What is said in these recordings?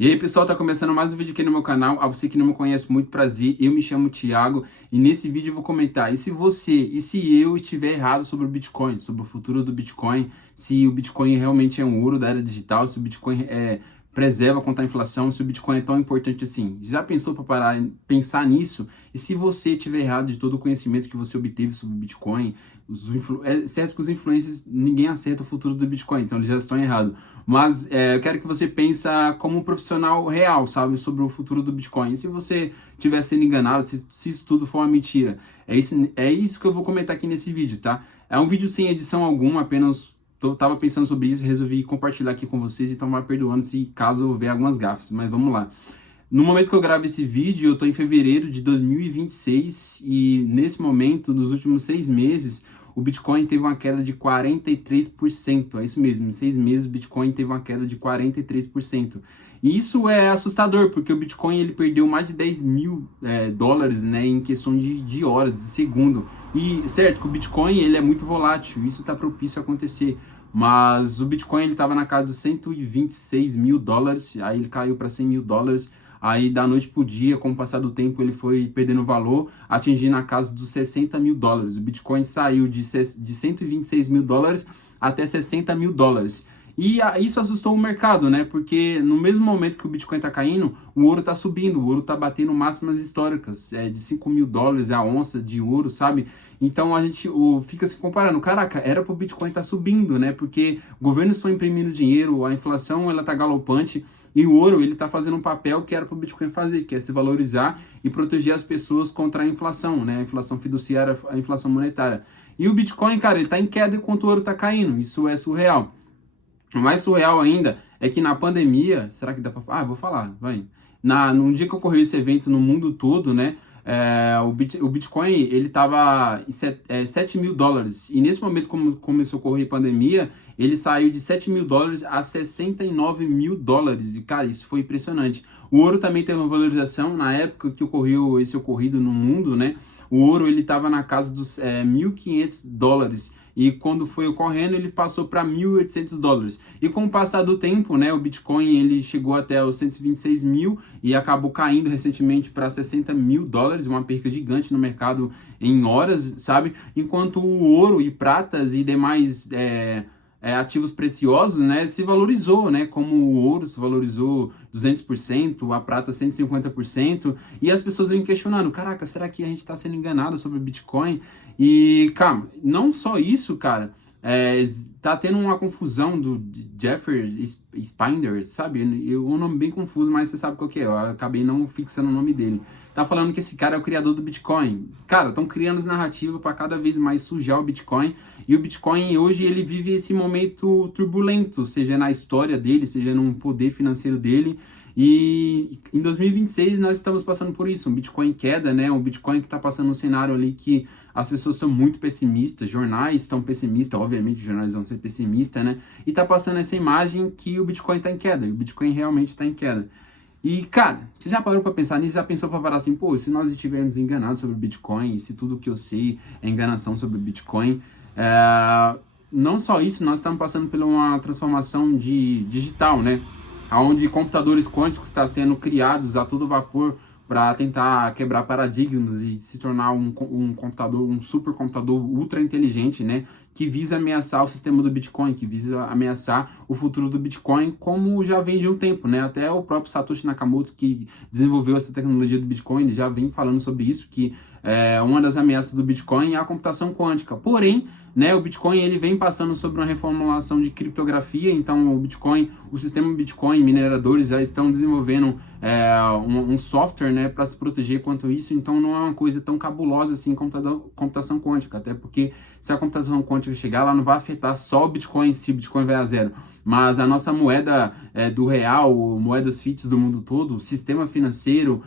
E aí, pessoal, tá começando mais um vídeo aqui no meu canal. A você que não me conhece, muito prazer. Eu me chamo Thiago e nesse vídeo eu vou comentar. E se você, e se eu estiver errado sobre o Bitcoin, sobre o futuro do Bitcoin, se o Bitcoin realmente é um ouro da era digital, se o Bitcoin preserva contra a inflação, se o Bitcoin é tão importante assim. Já pensou para parar e pensar nisso? E se você estiver errado de todo o conhecimento que você obteve sobre o Bitcoin, é certo que os influencers, ninguém acerta o futuro do Bitcoin, então eles já estão errados. Mas eu quero que você pense como um profissional real, sabe, sobre o futuro do Bitcoin. E se você estiver sendo enganado, se isso tudo for uma mentira, é isso que eu vou comentar aqui nesse vídeo, tá? É um vídeo sem edição alguma, apenas tava pensando sobre isso e resolvi compartilhar aqui com vocês, então vai perdoando se caso houver algumas gafes, mas vamos lá. No momento que eu gravo esse vídeo, eu estou em fevereiro de 2026 e nesse momento, nos últimos 6 meses, o Bitcoin teve uma queda de 43%. É isso mesmo, em 6 meses o Bitcoin teve uma queda de 43%. E isso é assustador, porque o Bitcoin ele perdeu mais de 10 mil dólares, né, em questão de horas, de segundo. E certo que o Bitcoin ele é muito volátil, isso está propício a acontecer. Mas o Bitcoin ele estava na casa dos 126 mil dólares, aí ele caiu para 100 mil dólares. Aí, da noite para o dia, com o passar do tempo, ele foi perdendo valor, atingindo a casa dos 60 mil dólares. O Bitcoin saiu de 126 mil dólares até 60 mil dólares. E isso assustou o mercado, né? Porque no mesmo momento que o Bitcoin está caindo, o ouro está subindo, o ouro está batendo máximas históricas, de 5 mil dólares a onça de ouro, sabe? Então a gente fica se comparando, caraca, era para o Bitcoin estar subindo, né? Porque governos estão imprimindo dinheiro, a inflação ela está galopante, e o ouro, ele está fazendo um papel que era para o Bitcoin fazer, que é se valorizar e proteger as pessoas contra a inflação, né? A inflação fiduciária, a inflação monetária. E o Bitcoin, cara, ele está em queda enquanto o ouro está caindo. Isso é surreal. O mais surreal ainda é que na pandemia, será que dá para falar? Ah, vou falar, vai. Num dia que ocorreu esse evento no mundo todo, né? O Bitcoin ele estava em 7 mil dólares. E nesse momento, como começou a ocorrer a pandemia, ele saiu de 7 mil dólares a 69 mil dólares. E, cara, isso foi impressionante. O ouro também teve uma valorização na época que ocorreu esse ocorrido no mundo, né? O ouro ele estava na casa dos 1.500 dólares. E quando foi ocorrendo, ele passou para 1.800 dólares. E com o passar do tempo, né, o Bitcoin ele chegou até os 126 mil e acabou caindo recentemente para 60 mil dólares, uma perca gigante no mercado em horas, sabe? Enquanto o ouro e pratas e demais ativos preciosos, né, se valorizou, né, como o ouro se valorizou 200%, a prata 150%, e as pessoas vêm questionando, caraca, será que a gente está sendo enganado sobre o Bitcoin? E, cara, não só isso, cara, tá tendo uma confusão do Jeffrey Spinder, sabe? Um nome bem confuso, mas você sabe qual que é, eu acabei não fixando o nome dele. Tá falando que esse cara é o criador do Bitcoin. Cara, estão criando narrativa para cada vez mais sujar o Bitcoin. E o Bitcoin hoje ele vive esse momento turbulento, seja na história dele, seja no poder financeiro dele. E em 2026 nós estamos passando por isso, um Bitcoin em queda, né? Um Bitcoin que está passando um cenário ali que as pessoas estão muito pessimistas, jornais estão pessimistas, obviamente os jornais vão ser pessimistas, né? E tá passando essa imagem que o Bitcoin está em queda, e o Bitcoin realmente está em queda. E, cara, você já parou para pensar nisso? Já pensou para parar assim, pô, se nós estivermos enganados sobre o Bitcoin, e se tudo que eu sei é enganação sobre o Bitcoin, não só isso, nós estamos passando por uma transformação digital, né? Onde computadores quânticos estão sendo criados a todo vapor para tentar quebrar paradigmas e se tornar um computador, um supercomputador ultra inteligente, né? Que visa ameaçar o sistema do Bitcoin, que visa ameaçar o futuro do Bitcoin, como já vem de um tempo, né? Até o próprio Satoshi Nakamoto, que desenvolveu essa tecnologia do Bitcoin, ele já vem falando sobre isso, que uma das ameaças do Bitcoin é a computação quântica. Porém, né, o Bitcoin ele vem passando sobre uma reformulação de criptografia, então o Bitcoin, o sistema Bitcoin, mineradores já estão desenvolvendo um software, né, para se proteger quanto isso, então não é uma coisa tão cabulosa assim computação quântica, até porque se a computação quântica chegar, ela não vai afetar só o Bitcoin se o Bitcoin vai a zero, mas a nossa moeda do real, moedas fiat do mundo todo, o sistema financeiro,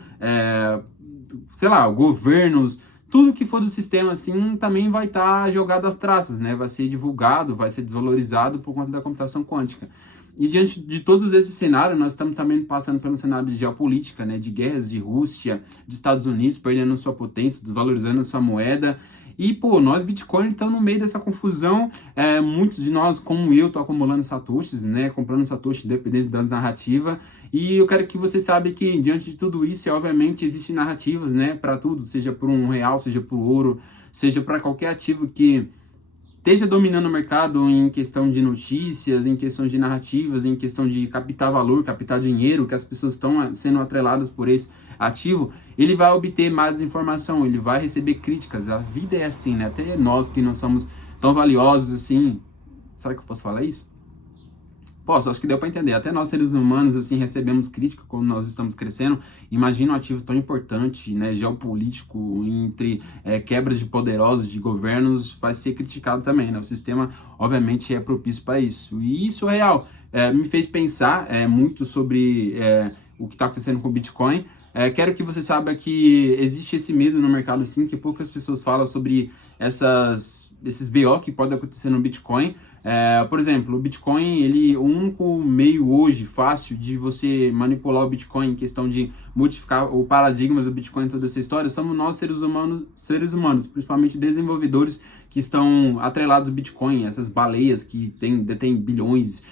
sei lá, governos, tudo que for do sistema assim também vai estar jogado às traças, né? Vai ser divulgado, vai ser desvalorizado por conta da computação quântica. E diante de todos esses cenários, nós estamos também passando pelo cenário de geopolítica, né? De guerras de Rússia, de Estados Unidos perdendo sua potência, desvalorizando a sua moeda. E, pô, nós Bitcoin estamos no meio dessa confusão. Muitos de nós, como eu, estão acumulando satoshis, né? Comprando satoshi independente das narrativas. E eu quero que você saiba que diante de tudo isso, obviamente, existem narrativas, né, para tudo, seja por um real, seja por ouro, seja para qualquer ativo que esteja dominando o mercado em questão de notícias, em questão de narrativas, em questão de captar valor, captar dinheiro, que as pessoas estão sendo atreladas por esse ativo, ele vai obter mais informação, ele vai receber críticas. A vida é assim, né? Até nós que não somos tão valiosos assim. Será que eu posso falar isso? Posso, acho que deu para entender. Até nós, seres humanos, assim, recebemos crítica quando nós estamos crescendo. Imagina um ativo tão importante, né, geopolítico, entre quebras de poderosos, de governos, vai ser criticado também, né? O sistema, obviamente, é propício para isso. E isso é real. Me fez pensar muito sobre o que está acontecendo com o Bitcoin. Quero que você saiba que existe esse medo no mercado, sim, que poucas pessoas falam sobre esses BO que podem acontecer no Bitcoin. Por exemplo, o Bitcoin, o único meio hoje fácil de você manipular o Bitcoin em questão de modificar o paradigma do Bitcoin, toda essa história, somos nós, seres humanos, principalmente desenvolvedores que estão atrelados ao Bitcoin, essas baleias que detêm bilhões,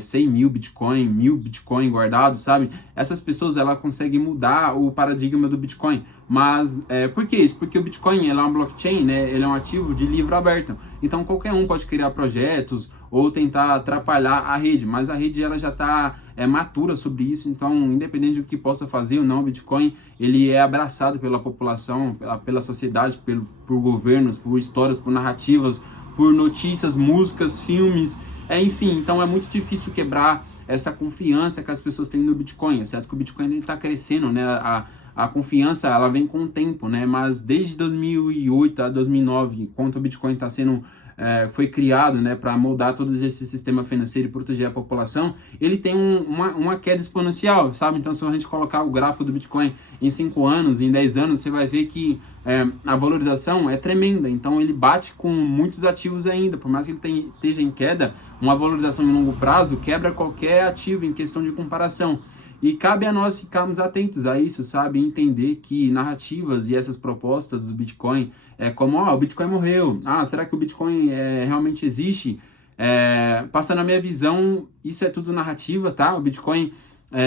100 mil Bitcoin, 1000 Bitcoin guardados, sabe? Essas pessoas, ela conseguem mudar o paradigma do Bitcoin. Mas, por que isso? Porque o Bitcoin, ele é um blockchain, né? Ele é um ativo de livro aberto. Então, qualquer um pode criar projetos ou tentar atrapalhar a rede, mas a rede, ela já está matura sobre isso. Então, independente do que possa fazer ou não, o Bitcoin, ele é abraçado pela população, pela sociedade, por governos, por histórias, por narrativas, por notícias, músicas, filmes, enfim. Então, é muito difícil quebrar essa confiança que as pessoas têm no Bitcoin, certo? Que o Bitcoin está crescendo, né? A confiança, ela vem com o tempo, né? Mas desde 2008 a 2009, enquanto o Bitcoin está sendo foi criado, né, para moldar todo esse sistema financeiro e proteger a população, ele tem uma queda exponencial, sabe? Então, se a gente colocar o gráfico do Bitcoin em 5 anos, em 10 anos, você vai ver que a valorização é tremenda. Então, ele bate com muitos ativos ainda, por mais que ele esteja em queda, uma valorização em longo prazo quebra qualquer ativo em questão de comparação. E cabe a nós ficarmos atentos a isso, sabe? Entender que narrativas e essas propostas do Bitcoin como, o Bitcoin morreu. Será que o Bitcoin realmente existe? Passando a minha visão, isso é tudo narrativa, tá? O Bitcoin,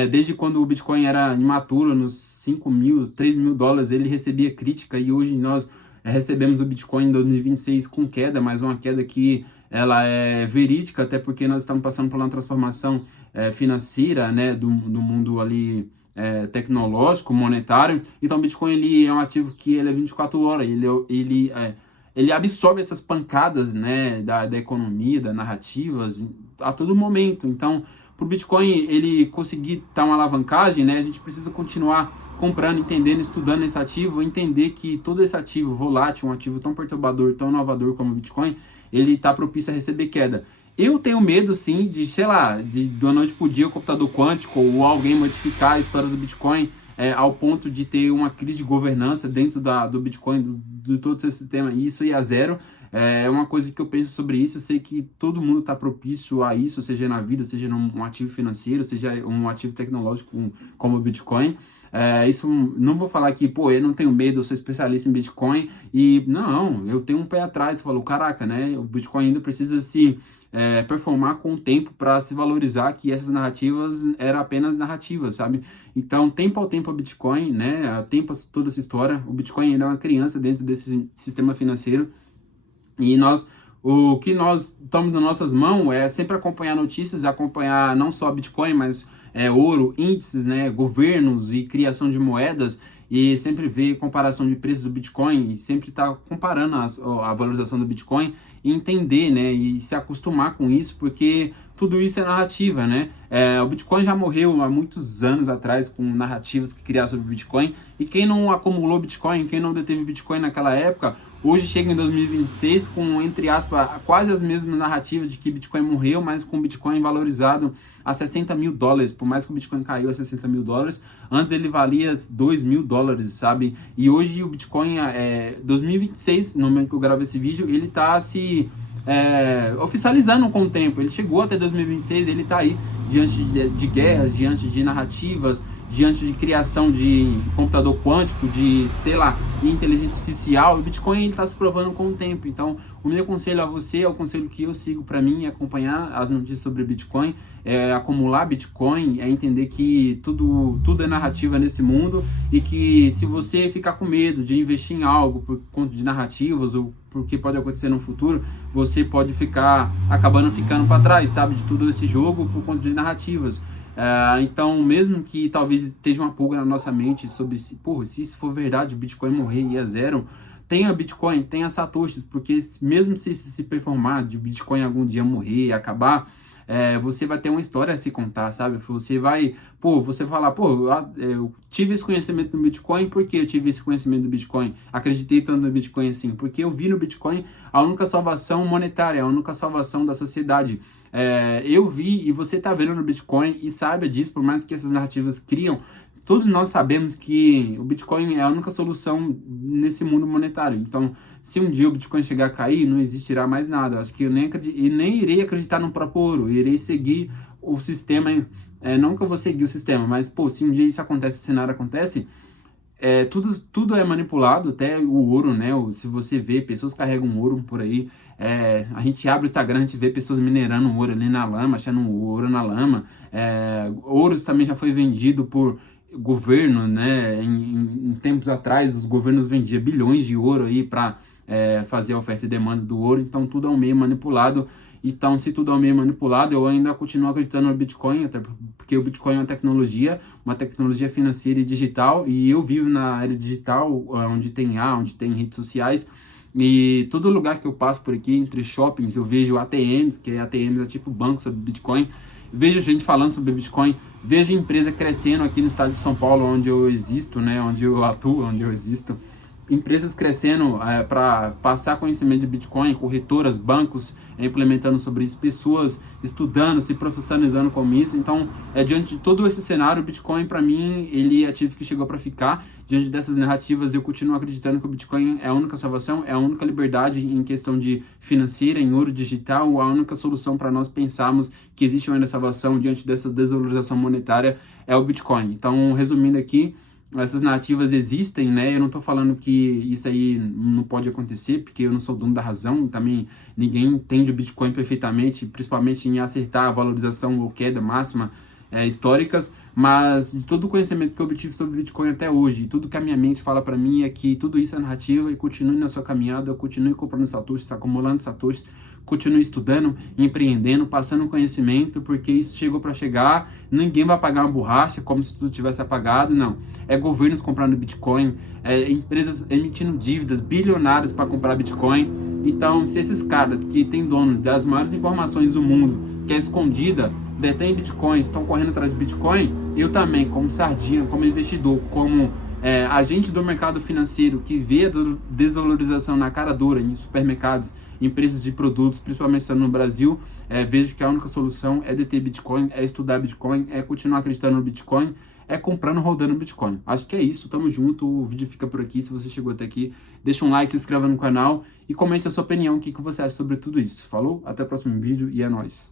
desde quando o Bitcoin era imaturo, nos 5 mil, 3 mil dólares, ele recebia crítica e hoje nós recebemos o Bitcoin em 2026 com queda, mas uma queda que ela é verídica, até porque nós estamos passando por uma transformação financeira, né, do mundo ali tecnológico, monetário. Então o Bitcoin, ele é um ativo que ele é 24 horas, ele absorve essas pancadas, né, da economia, das narrativas, a todo momento. Então, para o Bitcoin ele conseguir dar uma alavancagem, né, a gente precisa continuar comprando, entendendo, estudando esse ativo, entender que todo esse ativo volátil, um ativo tão perturbador, tão inovador como o Bitcoin, ele está propício a receber queda. Eu tenho medo, sim, de, sei lá, de da noite pro dia o computador quântico ou alguém modificar a história do Bitcoin ao ponto de ter uma crise de governança dentro do Bitcoin, do todo esse sistema, e isso ir a zero. É uma coisa que eu penso sobre isso. Eu sei que todo mundo está propício a isso, seja na vida, seja num ativo financeiro, seja um ativo tecnológico como o Bitcoin. Isso não vou falar que, eu não tenho medo, eu sou especialista em Bitcoin, e não, eu tenho um pé atrás. Eu falo, caraca, né, o Bitcoin ainda precisa se performar com o tempo para se valorizar, que essas narrativas eram apenas narrativas, sabe? Então, tempo ao tempo, o Bitcoin, né, tempo a toda essa história, o Bitcoin ainda é uma criança dentro desse sistema financeiro, e o que nós estamos nas nossas mãos é sempre acompanhar notícias, acompanhar não só Bitcoin, mas ouro, índices, né, governos e criação de moedas, e sempre ver comparação de preços do Bitcoin, e sempre estar comparando a valorização do Bitcoin, e entender, né, e se acostumar com isso, porque tudo isso é narrativa, né? O Bitcoin já morreu há muitos anos atrás com narrativas que criaram sobre o Bitcoin, e quem não acumulou Bitcoin, quem não deteve Bitcoin naquela época, hoje chega em 2026 com, entre aspas, quase as mesmas narrativas de que Bitcoin morreu, mas com Bitcoin valorizado a 60 mil dólares, por mais que o Bitcoin caiu a 60 mil dólares, antes ele valia 2 mil dólares, sabe? E hoje o Bitcoin, 2026, no momento que eu gravo esse vídeo, ele está se oficializando com o tempo. Ele chegou até 2026, ele está aí diante de guerras, diante de narrativas, diante de criação de computador quântico, de, sei lá, inteligência artificial. O Bitcoin está se provando com o tempo. Então, o meu conselho a você, é o conselho que eu sigo para mim, é acompanhar as notícias sobre Bitcoin, é acumular Bitcoin, é entender que tudo é narrativa nesse mundo, e que se você ficar com medo de investir em algo por conta de narrativas ou porque pode acontecer no futuro, você pode ficar acabando ficando para trás, sabe, de todo esse jogo por conta de narrativas. Então, mesmo que talvez esteja uma pulga na nossa mente sobre se isso for verdade, o Bitcoin morrer e ir a zero, tenha Bitcoin, tenha Satoshis, porque mesmo se performar de Bitcoin algum dia morrer e acabar, você vai ter uma história a se contar, sabe? Você falar, eu tive esse conhecimento do Bitcoin, por que eu tive esse conhecimento do Bitcoin? Acreditei tanto no Bitcoin assim? Porque eu vi no Bitcoin a única salvação monetária, a única salvação da sociedade. Eu vi e você está vendo no Bitcoin, e saiba disso, por mais que essas narrativas criam, todos nós sabemos que o Bitcoin é a única solução nesse mundo monetário. Então, se um dia o Bitcoin chegar a cair, não existirá mais nada. Acho que eu nem irei acreditar no próprio ouro, eu irei seguir o sistema. Não que eu vou seguir o sistema, mas, se um dia isso acontece, esse cenário acontece, tudo é manipulado, até o ouro, né? Se você vê, pessoas carregam ouro por aí. A gente abre o Instagram, a gente vê pessoas minerando ouro ali na lama, achando ouro na lama. Ouro também já foi vendido por governo, né? Em tempos atrás, os governos vendiam bilhões de ouro aí para fazer a oferta e demanda do ouro. Então, tudo é um meio manipulado. Então, se tudo é um meio manipulado, eu ainda continuo acreditando no Bitcoin, até porque o Bitcoin é uma tecnologia financeira e digital, e eu vivo na era digital, onde tem onde tem redes sociais, e todo lugar que eu passo por aqui, entre shoppings, eu vejo ATMs, que ATMs é tipo banco sobre Bitcoin, vejo gente falando sobre Bitcoin, vejo empresa crescendo aqui no estado de São Paulo, onde eu existo, né, onde eu atuo, onde eu existo, empresas crescendo para passar conhecimento de Bitcoin, corretoras, bancos implementando sobre isso, pessoas estudando, se profissionalizando com isso. Então, diante de todo esse cenário, o Bitcoin, para mim, ele é ativo que chegou para ficar. Diante dessas narrativas, eu continuo acreditando que o Bitcoin é a única salvação, é a única liberdade em questão de financeira, em ouro digital, a única solução para nós pensarmos que existe uma ainda salvação diante dessa desvalorização monetária é o Bitcoin. Então, resumindo aqui, essas narrativas existem, né? Eu não estou falando que isso aí não pode acontecer, porque eu não sou dono da razão, também ninguém entende o Bitcoin perfeitamente, principalmente em acertar a valorização ou queda máxima históricas, mas de todo o conhecimento que eu obtive sobre Bitcoin até hoje, tudo que a minha mente fala para mim é que tudo isso é narrativa, e continue na sua caminhada, continue comprando satoshis, acumulando satoshis, continue estudando, empreendendo, passando conhecimento, porque isso chegou para chegar. Ninguém vai pagar uma borracha como se tudo tivesse apagado, não. É governos comprando Bitcoin, empresas emitindo dívidas bilionárias para comprar Bitcoin. Então, se esses caras que têm dono das maiores informações do mundo, que é escondida, detém Bitcoin, estão correndo atrás de Bitcoin, eu também, como sardinha, como investidor, como agente do mercado financeiro que vê a desvalorização na cara dura em supermercados, em preços de produtos, principalmente estando no Brasil, vejo que a única solução é deter Bitcoin, é estudar Bitcoin, é continuar acreditando no Bitcoin, é comprando, rodando Bitcoin. Acho que é isso, tamo junto, o vídeo fica por aqui. Se você chegou até aqui, deixa um like, se inscreva no canal e comente a sua opinião, o que você acha sobre tudo isso. Falou? Até o próximo vídeo e é nóis!